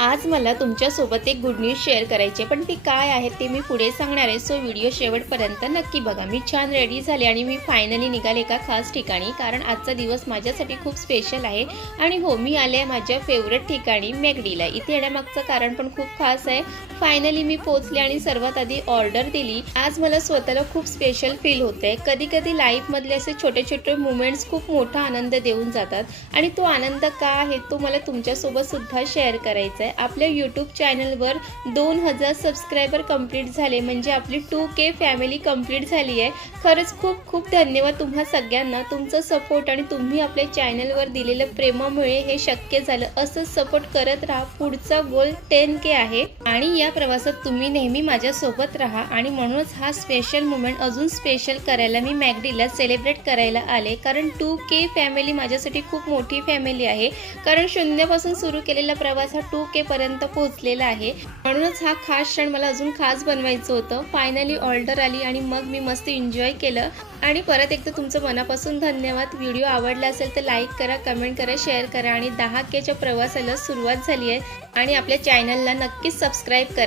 आज मला तुमच्यासोबत एक गुड न्यूज शेअर करायची आहे, पण ती काय आहे ते मी पुढे सांगणार आहे. सो व्हिडिओ शेवटपर्यंत नक्की बघा. मी छान रेडी झाले आणि मी फायनली निघाले एका खास ठिकाणी, कारण आजचा दिवस माझ्यासाठी खूप स्पेशल आहे. आणि हो, मी आले आहे माझ्या फेवरेट ठिकाणी मॅकडीला. इथे येण्यामागचं कारण पण खूप खास आहे. फायनली मी पोहोचले आणि सर्वात आधी ऑर्डर दिली. आज मला स्वतःला खूप स्पेशल फील होतंय. कधी कधी लाईफमधले असे छोटे छोटे मुमेंट्स खूप मोठा आनंद देऊन जातात, आणि तो आनंद का आहे तो मला तुमच्यासोबत सुद्धा शेअर करायचा आहे. आपल्या यूट्यूब चॅनलवर 2000 सबस्क्रायबर कंप्लीट झाले, म्हणजे आपली 2K फॅमिली कंप्लीट झाली आहे. खरंच खूप खूप धन्यवाद तुम्हा सगळ्यांना. तुमचं सपोर्ट आणि तुम्ही आपल्या चॅनलवर दिलेल्या प्रेमामुळे हे शक्य झालं. असंच सपोर्ट करत राहा. पुढचा गोल 10K आहे आणि या प्रवासात तुम्ही नेहमी माझ्यासोबत राहा. आणि म्हणूनच हा स्पेशल मुमेंट अजून स्पेशल करायला मी मॅकडीला सेलिब्रेट करायला आले, कारण 2K फॅमिली माझ्यासाठी खूप मोठी फॅमिली आहे. कारण शून्यापासून सुरू केलेला प्रवास हा 2K पर्यंत पोहोचलेला आहे. म्हणूनच हा खास क्षण मला अजून खास बनवायचं होतं. फायनली ऑर्डर आली आणि मग मी मस्त एन्जॉय केलं. आणि परत एकदा तुमचं मनापासून धन्यवाद. व्हिडिओ आवडला असेल तर लाईक करा, कमेंट करा, शेअर करा. आणि 10Kच्या प्रवासाला सुरुवात झाली आहे आणि आपल्या चॅनलला नक्कीच सबस्क्राईब करा.